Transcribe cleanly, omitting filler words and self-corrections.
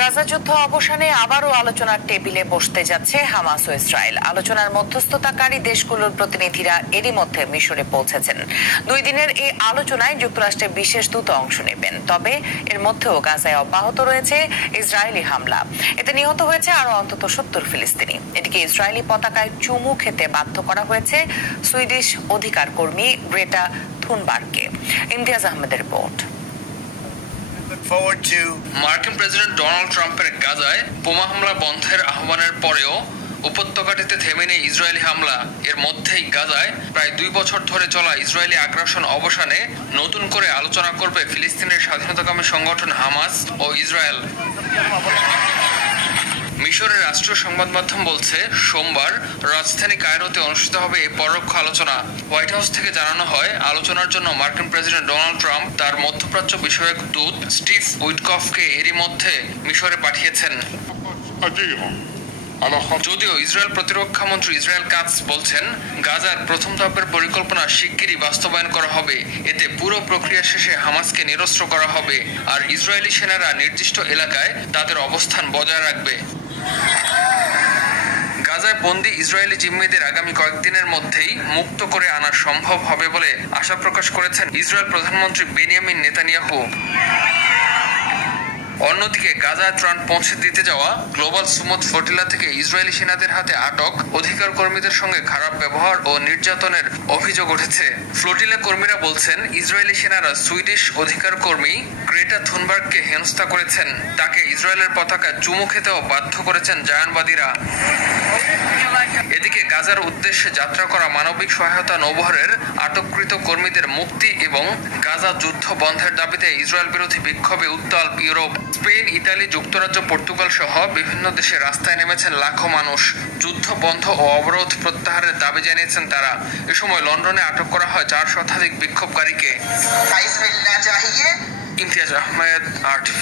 গাজা যুদ্ধ অবসানে আবারও আলোচনার টেবিলে বসতে যাচ্ছে হামাস ও ইসরায়েল। আলোচনার মধ্যস্থতাকারী দেশগুলোর প্রতিনিধিরা এরই মধ্যে মিশরে পৌঁছেছেন। 2 দিনের এই আলোচনায় যুক্তরাষ্ট্রের বিশেষ দূত অংশ নেবেন। তবে এর মধ্যেও গাজায় অব্যাহত রয়েছে ইসরায়েলি হামলা। এতে নিহত হয়েছে আরো অন্তত 70 ফিলিস্তিনি। এদিকে ইসরায়েলি পতাকায় চুমু খেতে বাধ্য করা হয়েছে সুইডিশ অধিকার কর্মী গ্রেটা থুনবার্গকে। ইমতিয়াজ আহমেদের রিপোর্ট। মার্কিন প্রেসিডেন্ট ডোনাল্ড ট্রাম্পের গাজায় বোমা হামলা বন্ধের আহ্বানের পরেও উপত্যকাটিতে থেমে নেই ইসরায়েলি হামলা। এর মধ্যেই গাজায় প্রায় 2 বছর ধরে চলা ইসরায়েলি আগ্রাসন অবসানে নতুন করে আলোচনা করবে ফিলিস্তিনের স্বাধীনতাকামী সংগঠন হামাস ও ইসরায়েল। মিশরের রাষ্ট্রীয় সংবাদ মাধ্যম বলছে, সোমবার রাজধানী কায়রোতে অনুষ্ঠিত হবে এই পরোক্ষ আলোচনা। হোয়াইট হাউস থেকে জানানো হয়, আলোচনার জন্য মার্কিন প্রেসিডেন্ট ডোনাল্ড ট্রাম্প তার মধ্যপ্রাচ্য বিষয়ক দূত স্টিভ উইটকফকে এরই মধ্যে মিশরে পাঠিয়েছেন। যদিও ইসরায়েল প্রতিরক্ষা মন্ত্রী ইসরায়েল কাটস বলছেন, গাজার প্রথম ধাপের পরিকল্পনা শিগগিরই বাস্তবায়ন করা হবে। এতে পুরো প্রক্রিয়া শেষে হামাসকে নিরস্ত্র করা হবে, আর ইসরায়েলি সেনারা নির্দিষ্ট এলাকায় তাদের অবস্থান বজায় রাখবে। গাজায় বন্দী ইসরায়েলি জিম্মিদের আগামী কয়েকদিনের মধ্যেই মুক্ত করে আনা সম্ভব হবে বলে আশা প্রকাশ করেছেন ইসরায়েল প্রধানমন্ত্রী বেনিয়ামিন নেতানিয়াহু। অন্যদিকে গাজায় ত্রাণ পৌঁছে দিতে যাওয়া গ্লোবাল সুমুদ ফ্লোটিলা থেকে ইসরায়েলি সেনাদের হাতে আটক অধিকার কর্মীদের সঙ্গে খারাপ ব্যবহার ও নির্যাতনের অভিযোগ উঠেছে। ফ্লোটিলা কর্মীরা বলছেন, ইসরায়েলি সেনারা সুইডিশ অধিকার কর্মী গ্রেটা থুনবার্গকে হেনস্থা করেছেন। তাকে ইসরায়েলের পতাকায় চুমু খেতেও বাধ্য করেছেন জায়ানবাদীরা। এদিকে গাজার উদ্দেশ্যে যাত্রা করা মানবিক সহায়তা নৌবহরের আটককৃত কর্মীদের মুক্তি এবং গাজা যুদ্ধ বন্ধের দাবিতে ইসরায়েল বিরোধী বিক্ষোভে উত্তাল ইউরোপ। স্পেন, ইতালি, যুক্তরাজ্য, পর্তুগাল সহ বিভিন্ন দেশে রাস্তায় নেমেছেন লাখো মানুষ। যুদ্ধ বন্ধ ও অবরোধ প্রত্যাহারের দাবি জানিয়েছেন তারা। এ সময় লন্ডনে আটক করা হয় 4 শতাধিক বিক্ষোভকারীকে। ইমতিয়াজ আহমেদ, RTV।